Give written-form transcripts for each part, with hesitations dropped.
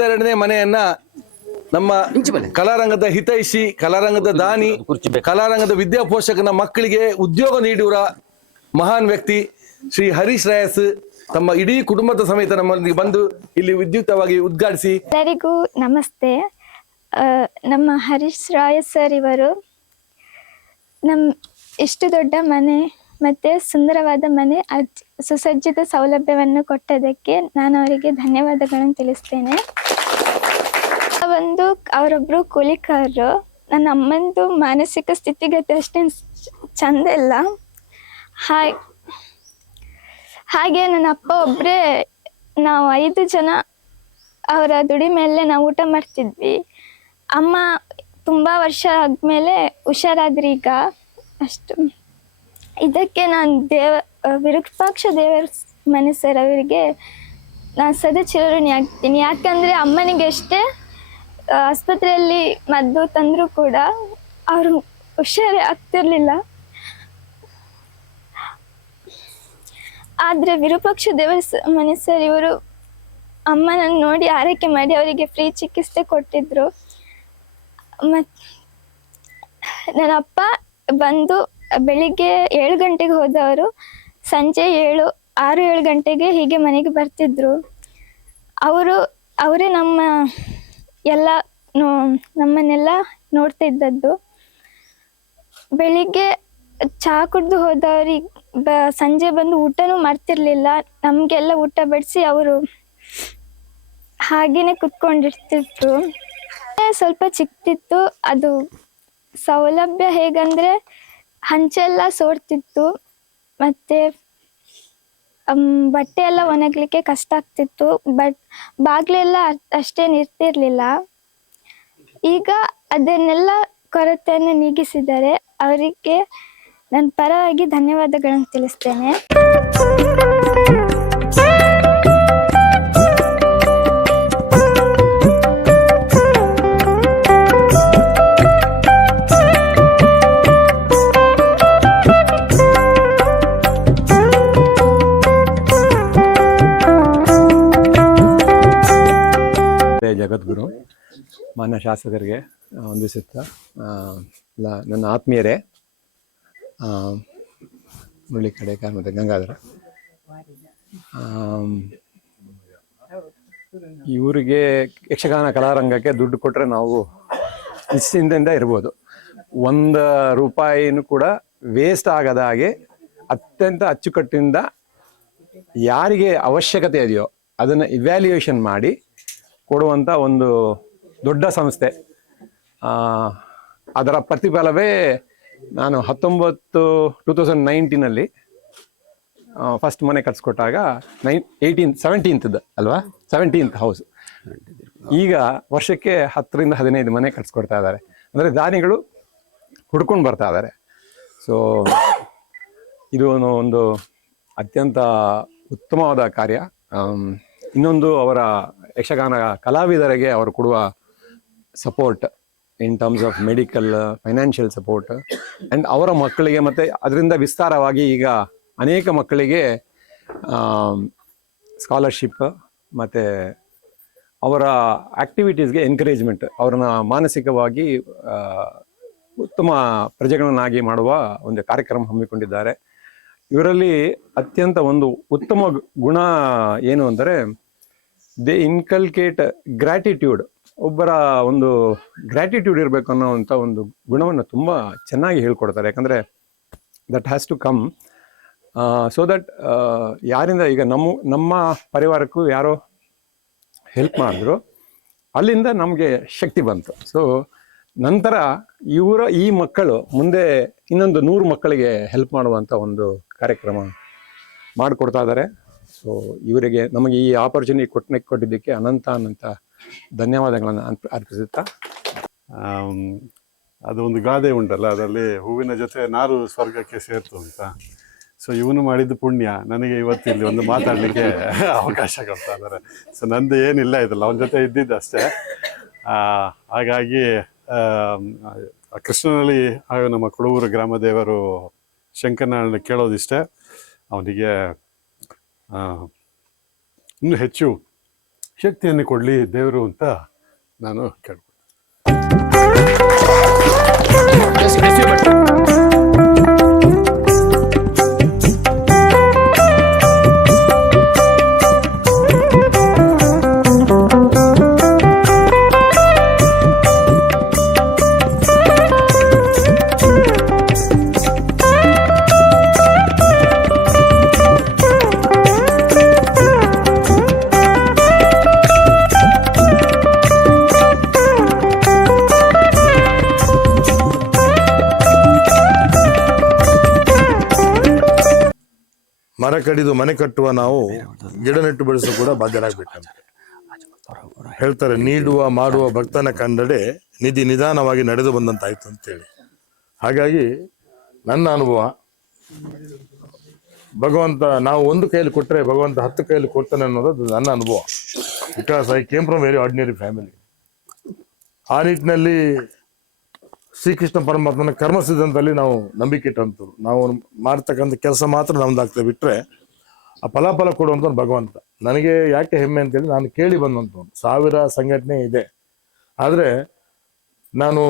52ನೇ ಮನೆಯನ್ನ ನಮ್ಮ ಕಲಾರಂಗದ ಹಿತೈಷಿ, ಕಲಾರಂಗದ ದಾನಿ, ಕಲಾರಂಗದ ವಿದ್ಯಾಪೋಷಕನ ಮಕ್ಕಳಿಗೆ ಉದ್ಯೋಗ ನೀಡುವ ಮಹಾನ್ ವ್ಯಕ್ತಿ ಶ್ರೀ ಹರೀಶ್ ರಾಯಸ್ ತಮ್ಮ ಇಡೀ ಕುಟುಂಬದ ಸಮೇತ ನಮ್ಮೊಂದಿಗೆ ಬಂದು ಇಲ್ಲಿ ವಿದ್ಯುಕ್ತವಾಗಿ ಉದ್ಘಾಟಿಸಿ. ಎಲ್ಲರಿಗೂ ನಮಸ್ತೆ. ನಮ್ಮ ಹರೀಶ್ ರಾಯಸ್ ಸರ್ ಇವರು ಇಷ್ಟು ದೊಡ್ಡ ಮನೆ ಮತ್ತೆ ಸುಂದರವಾದ ಮನೆ ಸುಸಜ್ಜಿತ ಸೌಲಭ್ಯವನ್ನು ಕೊಟ್ಟದಕ್ಕೆ ನಾನು ಅವರಿಗೆ ಧನ್ಯವಾದಗಳನ್ನು ತಿಳಿಸ್ತೇನೆ. ಅವರೊಬ್ರು ಕೂಲಿಕಾರರು. ನನ್ನ ಅಮ್ಮಂದು ಮಾನಸಿಕ ಸ್ಥಿತಿಗತಿ ಅಷ್ಟೇನು ಚಂದ ಇಲ್ಲ. ಹಾಗೆ ನನ್ನ ಅಪ್ಪ ಒಬ್ಬರೇ, ನಾವು 5 ಜನ ಅವರ ದುಡಿಮೆಯಲ್ಲೇ ನಾವು ಊಟ ಮಾಡ್ತಿದ್ವಿ. ಅಮ್ಮ ತುಂಬ ವರ್ಷ ಆದಮೇಲೆ ಹುಷಾರಾದ್ರಿ ಈಗ ಅಷ್ಟು. ಇದಕ್ಕೆ ನಾನು ವಿರೂಪಾಕ್ಷ ದೇವರ ಮನೆ ಸರ್ ಅವರಿಗೆ ನಾನು ಸದಾ ಚಿರಋಣಿ ಆಗ್ತೀನಿ. ಯಾಕಂದರೆ ಅಮ್ಮನಿಗೆ ಎಷ್ಟೇ ಆಸ್ಪತ್ರೆಯಲ್ಲಿ ಮದ್ದು ತಂದರೂ ಕೂಡ ಅವರು ಹುಷಾರೇ ಆಗ್ತಿರ್ಲಿಲ್ಲ. ಆದರೆ ವಿರೂಪಾಕ್ಷ ದೇವರ ಮನೆ ಸರ್ ಇವರು ಅಮ್ಮನನ್ನು ನೋಡಿ ಆರೈಕೆ ಮಾಡಿ ಅವರಿಗೆ ಫ್ರೀ ಚಿಕಿತ್ಸೆ ಕೊಟ್ಟಿದ್ರು. ಮತ್ತು ನನ್ನ ಅಪ್ಪ ಬಂದು ಬೆಳಿಗ್ಗೆ 7 ಗಂಟೆಗೆ ಹೋದವರು ಸಂಜೆ 6-7 ಗಂಟೆಗೆ ಹೀಗೆ ಮನೆಗೆ ಬರ್ತಿದ್ರು. ಅವರೇ ನಮ್ಮನ್ನೆಲ್ಲ ನೋಡ್ತಾ ಇದ್ದದ್ದು. ಬೆಳಿಗ್ಗೆ ಚಹಾ ಕುಡಿದು ಹೋದವ್ರಿಗೆ ಸಂಜೆ ಬಂದು ಊಟನೂ ಮಾಡ್ತಿರ್ಲಿಲ್ಲ. ನಮಗೆಲ್ಲ ಊಟ ಬಡಿಸಿ ಅವರು ಹಾಗೇನೆ ಕುತ್ಕೊಂಡಿರ್ತಿದ್ರು. ಸ್ವಲ್ಪ ಚಿಕ್ತಿತ್ತು. ಅದು ಸೌಲಭ್ಯ ಹೇಗಂದರೆ ಹಂಚೆಲ್ಲ ಸೋರ್ತಿತ್ತು, ಮತ್ತು ಬಟ್ಟೆ ಎಲ್ಲ ಒಣಗಲಿಕ್ಕೆ ಕಷ್ಟ ಆಗ್ತಿತ್ತು. ಬಾಗಿಲೆಲ್ಲ ಅಷ್ಟೇನು ಇರ್ತಿರ್ಲಿಲ್ಲ. ಈಗ ಅದನ್ನೆಲ್ಲ ಕೊರತೆಯನ್ನು ನೀಗಿಸಿದರೆ ಅವರಿಗೆ ನನ್ನ ಪರವಾಗಿ ಧನ್ಯವಾದಗಳನ್ನು ತಿಳಿಸ್ತೇನೆ. ಜಗದ್ಗುರು ಮಾನ್ಯ ಶಾಸಕರಿಗೆ ವಂದಿಸುತ್ತಾ, ನನ್ನ ಆತ್ಮೀಯರೇ, ಮುರಳಿ ಕಡೇಕರ್ ಮತ್ತು ಗಂಗಾಧರ, ಇವರಿಗೆ ಯಕ್ಷಗಾನ ಕಲಾರಂಗಕ್ಕೆ ದುಡ್ಡು ಕೊಟ್ಟರೆ ನಾವು ನಿಶ್ಚಿಂತೆಯಿಂದ ಇರ್ಬೋದು. 1 ರೂಪಾಯಿನೂ ಕೂಡ ವೇಸ್ಟ್ ಆಗದ ಹಾಗೆ ಅತ್ಯಂತ ಅಚ್ಚುಕಟ್ಟಿನಿಂದ ಯಾರಿಗೆ ಅವಶ್ಯಕತೆ ಇದೆಯೋ ಅದನ್ನು ಇವ್ಯಾಲ್ಯೂಯೇಷನ್ ಮಾಡಿ ಕೊಡುವಂಥ ಒಂದು ದೊಡ್ಡ ಸಂಸ್ಥೆ. ಅದರ ಪ್ರತಿಫಲವೇ ನಾನು 2019 ಫಸ್ಟ್ ಮನೆ ಕಟ್ಸ್ಕೊಟ್ಟಾಗ 17th ಅಲ್ವಾ, 17th ಹೌಸ್. ಈಗ ವರ್ಷಕ್ಕೆ 10-15 ಮನೆ ಕಟ್ಸ್ಕೊಡ್ತಾ ಇದ್ದಾರೆ. ಅಂದರೆ ದಾನಿಗಳು ಹುಡ್ಕೊಂಡು ಬರ್ತಾ ಇದ್ದಾರೆ. ಸೊ ಇದು ಒಂದು ಅತ್ಯಂತ ಉತ್ತಮವಾದ ಕಾರ್ಯ. ಇನ್ನೊಂದು, ಅವರ ಯಕ್ಷಗಾನ ಕಲಾವಿದರಿಗೆ ಅವರು ಕೊಡುವ support in terms of medical, financial support, and ಅವರ ಮಕ್ಕಳಿಗೆ ಮತ್ತು ಅದರಿಂದ ವಿಸ್ತಾರವಾಗಿ ಈಗ ಅನೇಕ ಮಕ್ಕಳಿಗೆ ಸ್ಕಾಲರ್ಶಿಪ್ ಮತ್ತು ಅವರ ಆ್ಯಕ್ಟಿವಿಟೀಸ್ಗೆ ಎನ್ಕರೇಜ್ಮೆಂಟ್, ಅವ್ರನ್ನ ಮಾನಸಿಕವಾಗಿ ಉತ್ತಮ ಪ್ರಜೆಗಳನ್ನಾಗಿ ಮಾಡುವ ಒಂದು ಕಾರ್ಯಕ್ರಮ ಹಮ್ಮಿಕೊಂಡಿದ್ದಾರೆ. ಇವರಲ್ಲಿ ಅತ್ಯಂತ ಒಂದು ಉತ್ತಮ ಗುಣ ಏನು ಅಂದರೆ, ದೇ ಇನ್ಕಲ್ಕೇಟ್ ಗ್ರ್ಯಾಟಿಟ್ಯೂಡ್. ಒಬ್ಬರ ಒಂದು ಗ್ರ್ಯಾಟಿಟ್ಯೂಡ್ ಇರಬೇಕು ಅನ್ನೋವಂಥ ಒಂದು ಗುಣವನ್ನು ತುಂಬ ಚೆನ್ನಾಗಿ ಹೇಳ್ಕೊಡ್ತಾರೆ. ಯಾಕಂದರೆ that has to come so that ಯಾರಿಂದ ಈಗ ನಮ್ಮ ಪರಿವಾರಕ್ಕೂ ಯಾರೋ ಹೆಲ್ಪ್ ಮಾಡಿದ್ರು, ಅಲ್ಲಿಂದ ನಮಗೆ ಶಕ್ತಿ ಬಂತು. ಸೊ ನಂತರ ಈ ಮಕ್ಕಳು ಮುಂದೆ ಇನ್ನೊಂದು 100 ಮಕ್ಕಳಿಗೆ ಹೆಲ್ಪ್ ಮಾಡುವಂಥ ಒಂದು ಕಾರ್ಯಕ್ರಮ ಮಾಡಿಕೊಡ್ತಾ ಇದ್ದಾರೆ. ಸೊ ಇವರಿಗೆ ನಮಗೆ ಈ ಆಪರ್ಚುನಿಟಿ ಕೊಟ್ಟಿದ್ದಕ್ಕೆ ಅನಂತ ಧನ್ಯವಾದಗಳನ್ನು ಅರ್ಪಿಸುತ್ತಾ, ಅದು ಒಂದು ಗಾದೆ ಉಂಟಲ್ಲ, ಅದರಲ್ಲಿ ಹೂವಿನ ಜೊತೆ ನಾರು ಸ್ವರ್ಗಕ್ಕೆ ಸೇರ್ತು ಅಂತ. ಸೊ ಇವನು ಮಾಡಿದ್ದು ಪುಣ್ಯ, ನನಗೆ ಇವತ್ತು ಇಲ್ಲಿ ಒಂದು ಮಾತಾಡಲಿಕ್ಕೆ ಅವಕಾಶ ಕೊಡ್ತಾ ಇದ್ದಾರೆ. ಸೊ ನಂದು ಏನಿಲ್ಲ ಇದಲ್ಲ, ಅವನ ಜೊತೆ ಇದ್ದಿದ್ದಷ್ಟೇ. ಹಾಗಾಗಿ ಕೃಷ್ಣನಲ್ಲಿ ಹಾಗೂ ನಮ್ಮ ಕುಡುಬೂರು ಗ್ರಾಮ ದೇವರು ಶಂಕರನಾರಾಯಣ ಕೇಳೋದಿಷ್ಟೇ, ಅವನಿಗೆ ಇನ್ನೂ ಹೆಚ್ಚು ಶಕ್ತಿಯನ್ನು ಕೊಡಲಿ ದೇವರು ಅಂತ ನಾನು ಕೇಳ್ತೀನಿ. ಮರ ಕಡಿದು ಮನೆ ಕಟ್ಟುವ ನಾವು ಗಿಡ ನೆಟ್ಟು ಬೆಳೆಸೋ ಕೂಡ ಬಾಧ್ಯರಾಗಬೇಕಂತ ಹೇಳ್ತಾರೆ. ನೀಡುವ ಮಾಡುವ ಭಕ್ತನ ಕಂಡಡೆ ನಿಧಿ ನಿಧಾನವಾಗಿ ನಡೆದು ಬಂದಂತಾಯ್ತು ಅಂತೇಳಿ. ಹಾಗಾಗಿ ನನ್ನ ಅನುಭವ, ಭಗವಂತ ನಾವು ಒಂದು ಕೈಯಲ್ಲಿ ಕೊಟ್ಟರೆ ಭಗವಂತ 10 ಕೈಯಲ್ಲಿ ಕೊಡ್ತಾನೆ ಅನ್ನೋದು ನನ್ನ ಅನುಭವ. Because I came from very ordinary family. ಆ ನಿಟ್ಟಿನಲ್ಲಿ ಶ್ರೀಕೃಷ್ಣ ಪರಮಾತ್ಮನ ಕರ್ಮ ಸಿದ್ಧಾಂತದಲ್ಲಿ ನಾವು ನಂಬಿಕೆ ಇಟ್ಟಂತರು. ನಾವು ಮಾಡ್ತಕ್ಕಂಥ ಕೆಲಸ ಮಾತ್ರ ನಮ್ದಾಗ್ತದೆ, ಬಿಟ್ರೆ ಆ ಫಲಾಫಲ ಕೊಡುವಂತ ಭಗವಂತ. ನನಗೆ ಯಾಕೆ ಹೆಮ್ಮೆ ಅಂತೇಳಿ ನಾನು ಕೇಳಿ ಬಂದಂತ 1000 ಸಂಘಟನೆ ಇದೆ. ಆದ್ರೆ ನಾನು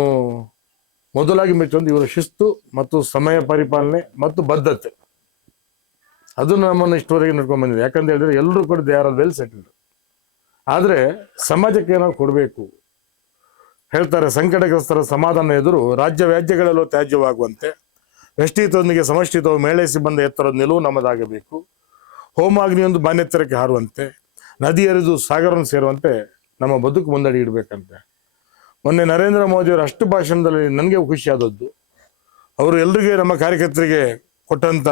ಮೊದಲಾಗಿ ಮೆಚ್ಚೊಂದು ಇವರ ಶಿಸ್ತು ಮತ್ತು ಸಮಯ ಪರಿಪಾಲನೆ ಮತ್ತು ಬದ್ಧತೆ. ಅದು ನಮ್ಮನ್ನು ಇಷ್ಟವರೆಗೆ ನಡ್ಕೊಂಡ್ ಬಂದಿದೆ. ಯಾಕಂತ ಹೇಳಿದ್ರೆ ಎಲ್ಲರೂ ಕೂಡ ದೇ ಆರ್ ವೆಲ್ ಸೆಟಲ್ಡ್. ಆದ್ರೆ ಸಮಾಜಕ್ಕೆ ಏನಾದ್ರು ಕೊಡಬೇಕು. ಹೇಳ್ತಾರೆ, ಸಂಕಟಗ್ರಸ್ತರ ಸಮಾಧಾನ ಎದುರು ರಾಜ್ಯ ವ್ಯಾಜ್ಯಗಳಲ್ಲೂ ತ್ಯಾಜ್ಯವಾಗುವಂತೆ ವ್ಯಷ್ಟಿತೊಂದಿಗೆ ಸಮಷ್ಟಿತವು ಮೇಳೈಸಿ ಬಂದ ಎತ್ತರದ ನಿಲುವು ನಮ್ಮದಾಗಬೇಕು. ಹೋಮಾಗ್ನಿಯೊಂದು ಬಾನೆತ್ತರಕ್ಕೆ ಹಾರುವಂತೆ ನದಿ ಹರಿದು ಸಾಗರವನ್ನು ಸೇರುವಂತೆ ನಮ್ಮ ಬದುಕು ಮುಂದಡಿ ಇಡಬೇಕಂತೆ. ಮೊನ್ನೆ ನರೇಂದ್ರ ಮೋದಿಯವರ ಅಷ್ಟು ಭಾಷಣದಲ್ಲಿ ನನಗೆ ಖುಷಿ ಆದದ್ದು, ಅವರು ಎಲ್ರಿಗೆ ನಮ್ಮ ಕಾರ್ಯಕರ್ತರಿಗೆ ಕೊಟ್ಟಂತ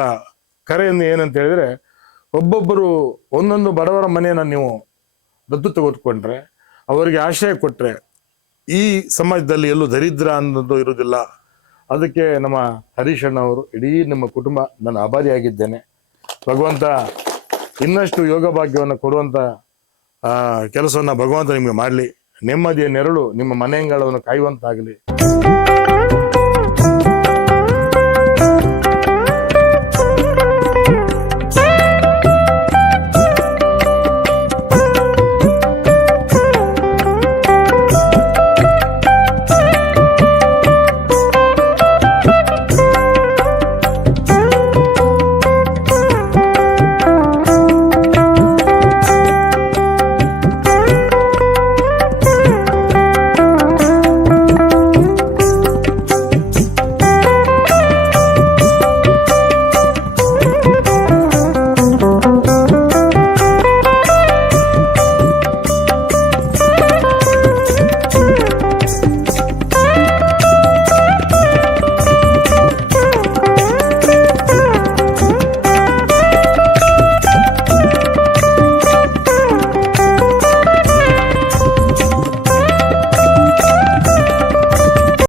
ಕರೆಯನ್ನು ಏನಂತ ಹೇಳಿದ್ರೆ, ಒಬ್ಬೊಬ್ಬರು ಒಂದೊಂದು ಬಡವರ ಮನೆಯನ್ನು ನೀವು ದತ್ತು ತೆಗೆದುಕೊಂಡ್ರೆ, ಅವರಿಗೆ ಆಶ್ರಯ ಕೊಟ್ರೆ ಈ ಸಮಾಜದಲ್ಲಿ ಎಲ್ಲೂ ದರಿದ್ರ ಅನ್ನೋದು ಇರುವುದಿಲ್ಲ. ಅದಕ್ಕೆ ನಮ್ಮ ಹರೀಶ್ ಅಣ್ಣ ಅವರು, ಇಡೀ ನಿಮ್ಮ ಕುಟುಂಬ ನಾನು ಆಭಾರಿಯಾಗಿದ್ದೇನೆ. ಭಗವಂತ ಇನ್ನಷ್ಟು ಯೋಗ ಭಾಗ್ಯವನ್ನು ಕೊಡುವಂತ ಕೆಲಸವನ್ನ ಭಗವಂತ ನಿಮಗೆ ಮಾಡಲಿ. ನೆಮ್ಮದಿಯ ನೆರಳು ನಿಮ್ಮ ಮನೆಯಂಗಳವನ್ನು ಕಾಯುವಂತಾಗಲಿ.